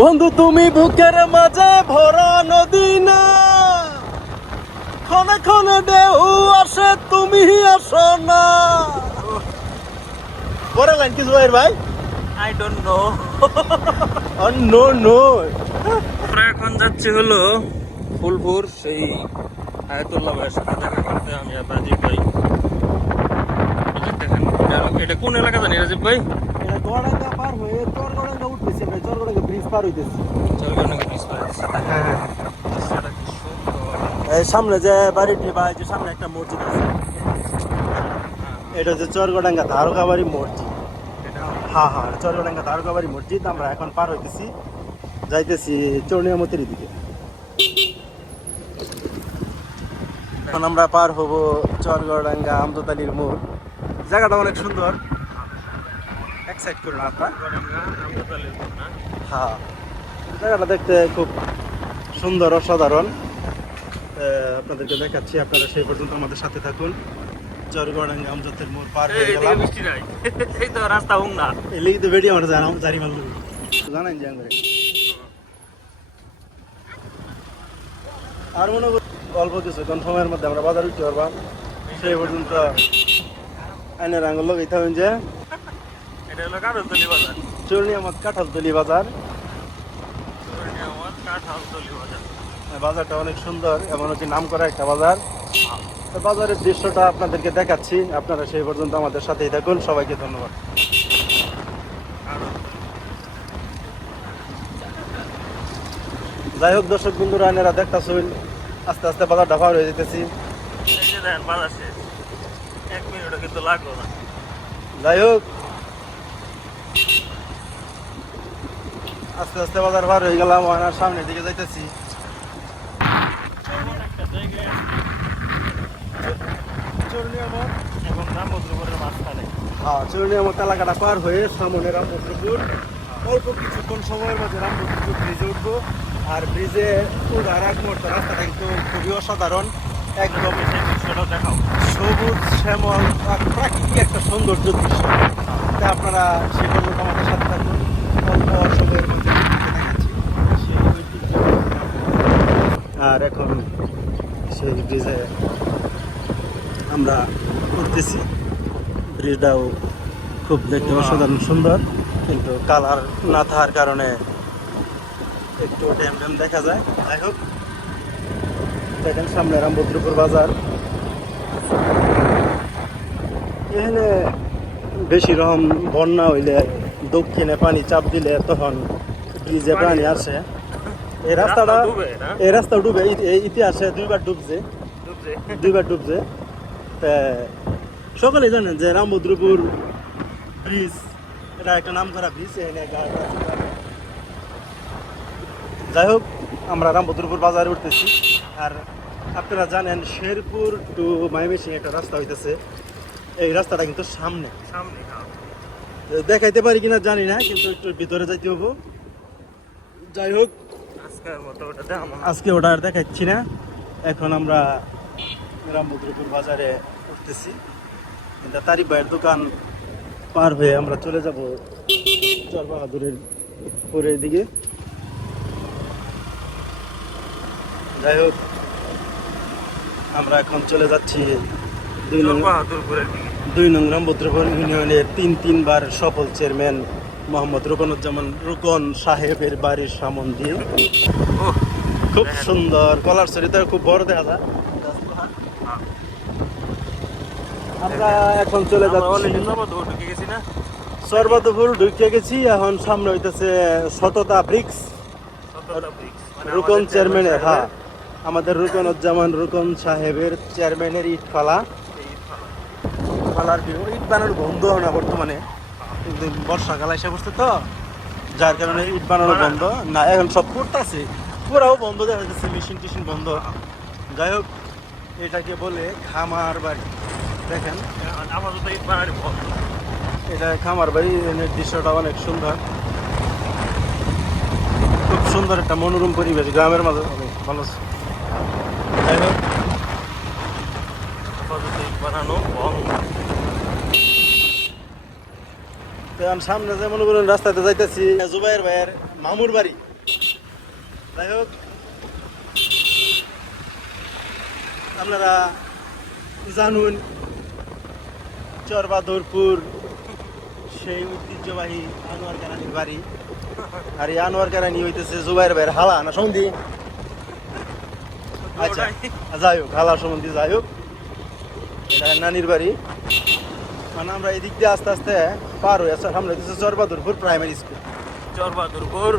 বন্ধু তুমি বুকের মাঝে ভরা নদী না। ক্ষণে ক্ষণে ঢেউ আসে তুমি আসো না। পরে লাইন কিছু ভাই? ভাই I don't know no no আমরা এখন যাচ্ছি হলো ফুলপুর সেই আয়াতুল্লাহ ভাইয়ের সাথে দেখা করতে। আমি আর রাজীব ভাই। দেখেন, এটা কোন এলাকা জানি রাজীব ভাই? পার হয়ে চরগড়াঙ্গা উঠতেছি আমরা চরগড়াঙ্গা ব্রিজ পার হইতেছি। রাস্তাটা কি সুন্দর। সামনে যে বাড়িটি বা যে সামনে একটা মসজিদ আছে এটা হচ্ছে চরগড়াঙ্গা ধারকাবাড়ি মসজিদ। হ্যাঁ হ্যাঁ চরগড়াঙ্গা ধারকাবাড়ি মসজিদ আমরা এখন পার হইতেছি যাইতেছি চর্ণিয়ামতির দিকে। এখন আমরা পার হব চরগড়াঙ্গা আমদতালির মোড়। জায়গাটা অনেক সুন্দর। সাইড করুন আপনার হ্যাঁ। জায়গাটা দেখতে খুব সুন্দর অসাধারণ। আপনাদেরকে দেখাচ্ছি আপনারা সেই পর্যন্ত আমাদের সাথে থাকুন। চরগড়াঙ্গা আমজাতের মোড় পার হয়ে গেলাম। এই তো রাস্তা না এই বেড়ি আমার জানা যে আর মনে অল্প কিছু কোন মধ্যে আমরা বাজার উঠতে পারবাম সেই পর্যন্ত আইনের আঙুল লাগাইতে হবেন যে। এটা হলো কাঠলতলি বাজার। চূর্ণিয়ামত কাঁঠালতলি বাজার কাঠলতলি বাজার। বাজারটা অনেক সুন্দর এমন হচ্ছে নাম করা একটা বাজার। বাজারের দৃশ্যটা আপনাদেরকে দেখাচ্ছি আপনারা সেই পর্যন্ত আমাদের সাথেই থাকুন সবাইকে ধন্যবাদ। যাই হোক দর্শক বন্ধুরা আইনেরা দেখতেছুন আস্তে আস্তে বাজারটা পার হয়ে যেতেছি। দেখেন বাজার শেষ। এক মিনিটও কিন্তু লাগল না। যাই হোক আস্তে আস্তে বাজার পার হয়ে গেলাম আয়নার সামনের দিকে যাইতেছি। হ্যাঁ এলাকাটা হয়ে সামনে অল্প কিছুক্ষণ সময়ের উঠবো। আর ব্রিজে কিন্তু খুবই অসাধারণ। সবুজ শ্যামল প্রাকৃতিক একটা সৌন্দর্য দৃশ্য। আপনারা সে পর্যন্ত আমাদের সাথে থাকুন অল্প সময়ের মধ্যে আপনাদেরকে দেখাচ্ছি সেই ঐতিহ্য। আর এখন সেই ব্রিজে আমরা উঠতেছি। ব্রিজটাও খুব দেখতে অসাধারণ সুন্দর কিন্তু কালার না থাকার কারণে একটু ড্যাম ড্যাম দেখা যায়। যাই হোক দেখেন সামনে রামভদ্রপুর বাজার। এখানে বেশি রকম বন্যা হইলে দক্ষিণে পানি চাপ দিলে তখন ব্রিজে পানি আসে। এই রাস্তাটা? এই রাস্তা ডুবে ইতিহাসে দুইবার ডুবছে। দুইবার ডুবছে। সকলে জানেন যে রামভদ্রপুর ব্রিজ এটা একটা নাম করা ব্রিজ যাই হোক আমরা রামভদ্রপুর বাজারে উঠতেছি। আর আপনারা জানেন শেরপুর টু মাইমেসিং একটা রাস্তা হইতেছে। এই রাস্তাটা কিন্তু সামনে। সামনে দেখাইতে পারি কিনা জানি না কিন্তু একটু ভিতরে যাইতে হব। যাই হোক আজকে ওটা আর দেখাচ্ছি না। এখন আমরা রামভদ্রপুর বাজারে উঠতেছি। এটা তারিফ ভাইয়ের দোকান পার হয়ে আমরা চলে যাব চর বাহাদুরের পরের দিকে। যাই হোক আমরা এখন চলে যাচ্ছি দুই নং দুই নং রামভদ্রপুর ইউনিয়নের তিন তিনবার সফল চেয়ারম্যান মোহাম্মদ রুকনুজ্জামান রুকন সাহেবের বাড়ির সামন দিয়ে। খুব সুন্দর কলার চরিত্র খুব বড় দেখা যায়। আমরা এখন চলে যাচ্ছি। অলরেডি ঢুকে গেছি এখন সামনে হইতেছে সততা ব্রিক্স। মানে রুকন চেয়ারম্যানের চেয়ারম্যান হ্যাঁ। আমাদের রুকনুজ্জামান রুকন সাহেবের চেয়ারম্যানের ইট ফালা। ফালার ইট বানানোর হয় না বর্তমানে। কিন্তু বর্ষাকাল এসে বসছে তো, যার কারণে ইট বানানো বন্ধ। না, এখন সব করতেছে। পুরাও বন্ধ, দেখা যাচ্ছে মেশিন টিশিন বন্ধ। যাই হোক, এটাকে বলে খামার বাড়ি। দেখেন। এটা খামার বাড়ি দৃশ্যটা অনেক সুন্দর। খুব সুন্দর একটা মনোরম পরিবেশ, গ্রামের মাঝে অনেক ভালো যাই হোক। বানানো বন্ধ তো এখন সামনে যে মনে করুন রাস্তাতে যাইতেছি, জুবাইর ভাইয়ের মামুর বাড়ি। যাই হোক, আপনারা জানুন, চরবাদরপুর সেই ঐতিহ্যবাহী আনোয়ার কারানির বাড়ি। আর এই আনোয়ার কারানি হইতেছে জুবাইর ভাইয়ের হালা, না সন্ধি আচ্ছা যাই হোক, হালা সম্বন্ধে যাই হোক। নানির বাড়ি। মানে আমরা এদিক দিয়ে আস্তে আস্তে পার হয়ে আসছে সামনে হইতেছে Charbadarpur primary school Charbadurpur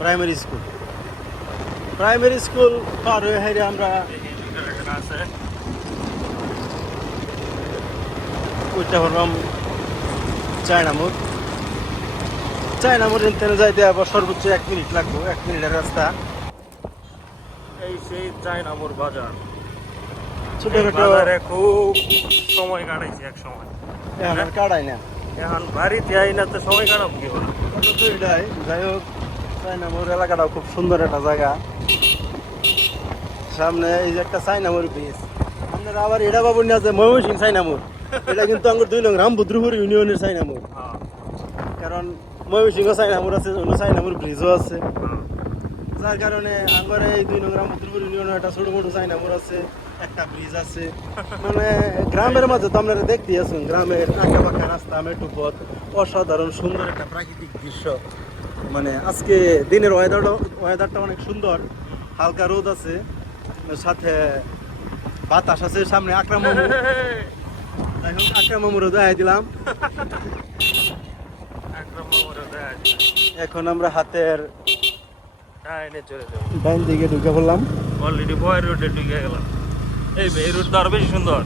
primary school primary school পার হয়ে হাইরে আমরা ওইটা হলাম চায়নামুর চায়নামুর ইন্টারনে যাইতে আবার সর্বোচ্চ এক মিনিট লাগবো এক মিনিটের রাস্তা। এই সেই চাইনামুর বাজার। বাজারে খুব সময় কাটাইছি এক সময়। এখন আর কাটাই না। এখন বাড়িতে আই না তো সময় কাটাব কি কত যাই হোক এলাকাটাও খুব সুন্দর একটা জায়গা। সামনে এই যে একটা চায়নামুর ব্রিজ আপনারা আবার এটা পাবেন না যে ময়মনসিং চায়নামুর এটা কিন্তু আমার দুই নং রামভদ্রপুর ইউনিয়নের চায়নামুর হ্যাঁ। কারণ ময়মনসিংহ চায়নামুর আছে অন্য ব্রিজও আছে। হ্যাঁ। যার কারণে আমার এই দুই নং রামপুর ইউনিয়নে একটা ছোট বড় মোটো চাইনামুর আছে একটা ব্রিজ আছে। মানে গ্রামের মাঝে তো আপনারা দেখতে আছেন গ্রামের আঁকা বাঁকা রাস্তা মেট্রো পথ অসাধারণ সুন্দর একটা প্রাকৃতিক দৃশ্য। মানে আজকে দিনের ওয়েদারটা ওয়েদারটা অনেক সুন্দর হালকা রোদ আছে সাথে বাতাস আছে সামনে আকরাম মামু যাই হোক আকরাম মামুরও দেখাই দিলাম। এখন আমরা হাতের ডাইনে চলে যাব। ডাইন দিকে ঢুকে পড়লাম। অলরেডি বয়ের রোডে ঢুকে গেলাম। এই এই রোডটা আরও বেশি সুন্দর।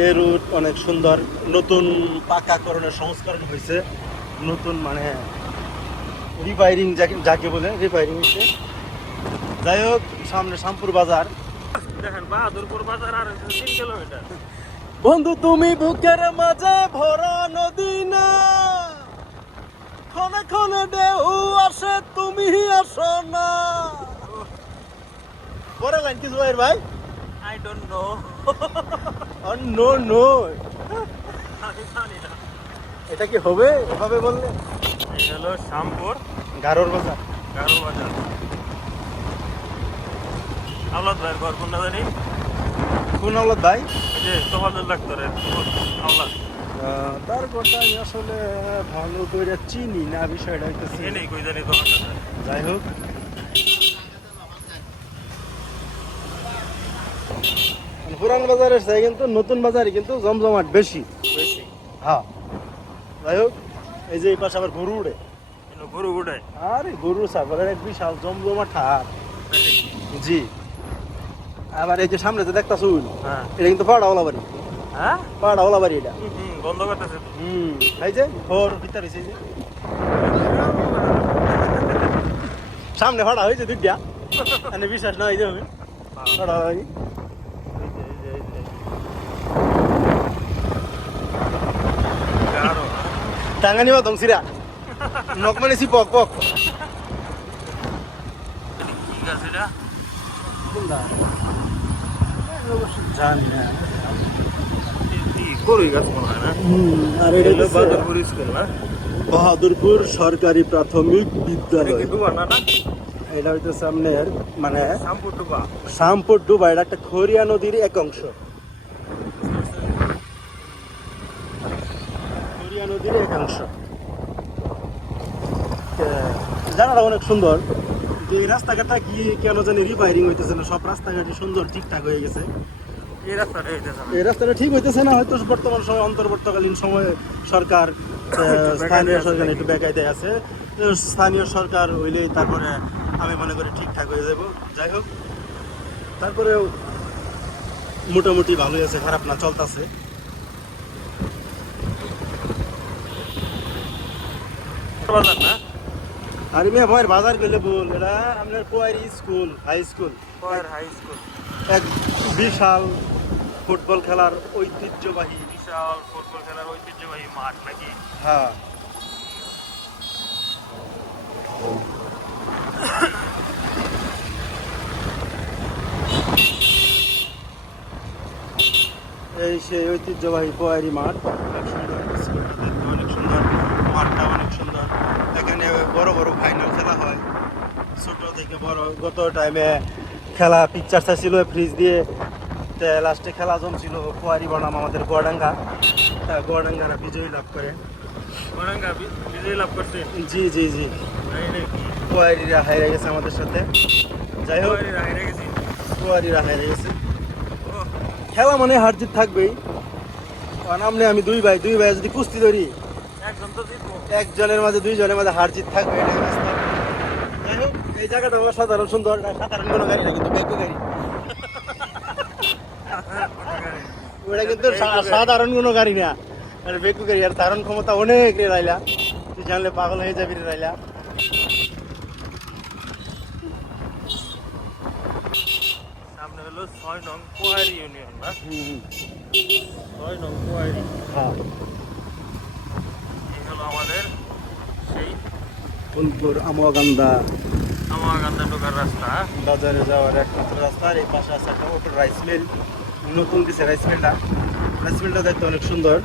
এই রুট অনেক সুন্দর। নতুন পাকাকরণের সংস্করণ হয়েছে। নতুন মানে রিপায়ারিং যাকে বলে রিপায়ারিং হয়েছে। যাই হোক সামনে শামপুর বাজার। দেখেন বাহাদুরপুর বাজার আর তিন কিলোমিটার বন্ধু তুমি বুকের মাঝে ভরা নদী না। ক্ষণে ক্ষণে ঢেউ আসে তুমি আসো না। পরে লাইন কি জুয়াইর ভাই? I don't know no. No. এটা কি হবে? এভাবে বললে? এই হলো শ্যামপুর। গারোর বাজার। গারো বাজার। আওলাদ ভাইয়ের ঘর কোনটা জানি? কোন আওলাদ ভাই? যে তোমাদের ডাক্তারের আওলাদ। আহ, তারপরটা আমি আসলে ভালো করে চিনি না বিষয়টা কই জানি যাই হোক। পুরান বাজারের চাই কিন্তু নতুন বাজারে কিন্তু জমজমাট বেশি। বেশি। হ্যাঁ। যাই হোক এই যে এই পাশে আবার গরু উড়ে। গরু উঠায় আরে গরু ছাগলের এক বিশাল জমজমাট হাট। জি। আবার এই যে সামনে যে দেখতা শুন হ্যাঁ। এটা কিন্তু পাড়াওয়ালা বাড়ি। হ্যাঁ? পাড়াওয়ালা বাড়ি এটা। বন্ধ করতেছে। হুম এই যে ঘর ভিতরে এই যে সামনে ভাড়া হয়েছে দুইটা মানে বিশ্বাস না হবে। ভাড়া হয়নি টাঙ্গানি বা ধংসিরা নক মানে সি পক। পক জানি না। করই গাছ মনে হয় না? আর এটা এটা স্কুল না। বাহাদুরপুর সরকারি প্রাথমিক বিদ্যালয়। কি না না? এটা হইতে সামনের মানে শ্যামপুর ডুবা। শামপুর ডুবা এটা একটা খরিয়া নদীর এক অংশ। খরিয়া নদীর এক অংশ। কে- জায়গাটা অনেক সুন্দর। যে এই রাস্তাঘাটটা কি কেন জানি রিপায়ারিং হইতেছে না সব রাস্তাঘাটই সুন্দর ঠিকঠাক হয়ে গেছে। এই রাস্তাটা ঠিক হইতেছে না হয়তো বর্তমান সময় অন্তর্বর্তীকালীন সময়ে সরকার স্থানীয় সরকার একটু বেকায়দায় আছে। স্থানীয় সরকার হইলেই তারপরে আমি মনে করি ঠিকঠাক হয়ে যাব। যাই হোক তারপরেও মোটামুটি ভালোই আছে খারাপ না চলতেছে। না? আর মিয়া ভয়ের বাজার গেলে বল এটা আপনার Poyari school high school. Poyer high school. এক বিশাল ফুটবল খেলার ঐতিহ্যবাহী বিশাল ফুটবল খেলার ঐতিহ্যবাহী মাঠ নাকি? হ্যাঁ। এই সেই ঐতিহ্যবাহী পোয়ারি মাঠ। অনেক সুন্দর অনেক সুন্দর মাঠটা অনেক সুন্দর। এখানে বড় বড় ফাইনাল খেলা হয়। ছোট থেকে বড় গত টাইমে খেলা পিকচার ছিল ফ্রিজ দিয়ে লাস্টে খেলা জমছিল কুয়ারি বনাম আমাদের গোয়াডাঙ্গা গোয়াডাঙ্গারা বিজয়ী লাভ করে। বি- বিজয় লাভ করছে? জি জি জি? কুয়ারিরা হাইরে গেছে আমাদের সাথে। যাই হোক। কুয়ারিরা হাইরে গেছে? খেলা মানে হার জিত থাকবেই আমনে আমি দুই ভাই দুই ভাই যদি কুস্তি ধরি একজন তো জিতবো। একজনের মাঝে দুইজনের মাঝে হার জিত থাকবে হোক এই জায়গাটা সাধারণ সুন্দর সাধারণ কোনো গাড়ি না কিন্তু বেকু গাড়ি। ওটা কিন্তু সাধারণ কোনো গাড়ি না। আর বেকু গাড়ি আর ধারণ ক্ষমতা অনেক রে রাইলা। তুই জানলে পাগল হয়ে যাবি রে রাইলা। সামনে হলো ছয় নং কোয়ারি ইউনিয়ন না? ছয় নং কোয়ারি। হ্যাঁ। এই হলো আমাদের সেই ফুলপুর আমগান্দা আমাগান্দা ঢোকার রাস্তা। বাজারে যাওয়ার একমাত্র রাস্তা আর এই পাশে আছে একটা ওটোর রাইস মিল নতুন দিছে রাইস মিলটা রাইস মিলটা দেখতে অনেক সুন্দর।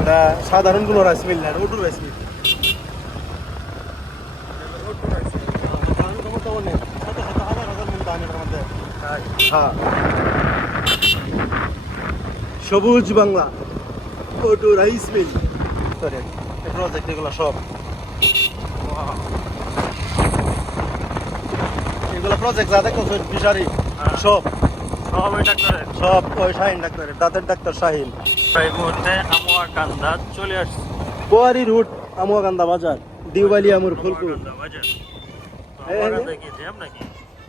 এটা সাধারণ কোনো রাইস মিল না ওটোর রাইস মিল হ্যাঁ। সবুজ বাংলা ওটু রাইস মিল প্রজেক্ট এগুলো সব। এগুলো প্রজেক্ট যা দেখো ফিশারি। সব। সব ওই ডাক্তারের? সব ওই শাহিন ডাক্তারের দাঁতের ডাক্তার শাহিন। এই মুহূর্তে আমাগান্দা চলে আসছে। কোয়ারি রুট আমুয়াকান্দা বাজার দিওয়ালি আমুর ফুলপুর। বাজার।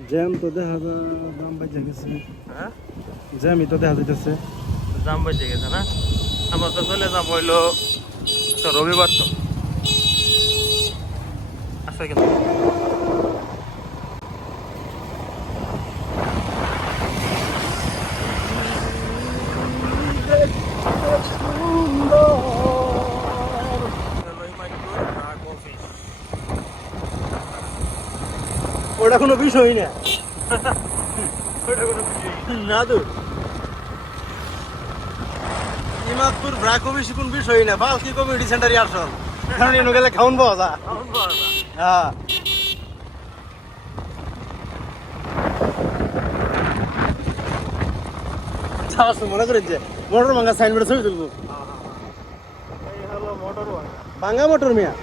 জ্যাম তো দেখা যায় দাম বাজে গেছে। হ্যাঁ? জ্যামই তো দেখা যাইতেছে। দাম বেঁচে গেছে না? আমরা তো চলে যাব হইল রবিবার তো। আসবে কিন্তু। ওটা কোনো বিষয় না। না তো। ইমাদপুর ব্রাকো বেশি কোন বিষয় না। বালকি কমিউনিটি সেন্টারই আসল। কারণ এনে গেলে খাউন হ্যাঁ। মনে করেন যে, মোটর ভাঙ্গা সাইনবোর্ডে ছবি তুলবো। ভাঙ্গা মোটর মিয়া।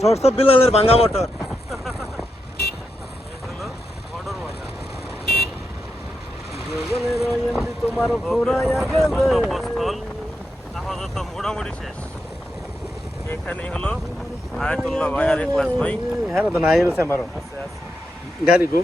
ছোট বিলালের ভাঙ্গা মোটর তোমার ফুরাইয়া গেলে। আপাতত মোটামুটি শেষ। এখানে হলো আয়াতুল্লাহ ভাই আর ইখলাস ভাই। হ্যাঁ তো নাই আমারও আছে আছে। গাড়ি গো।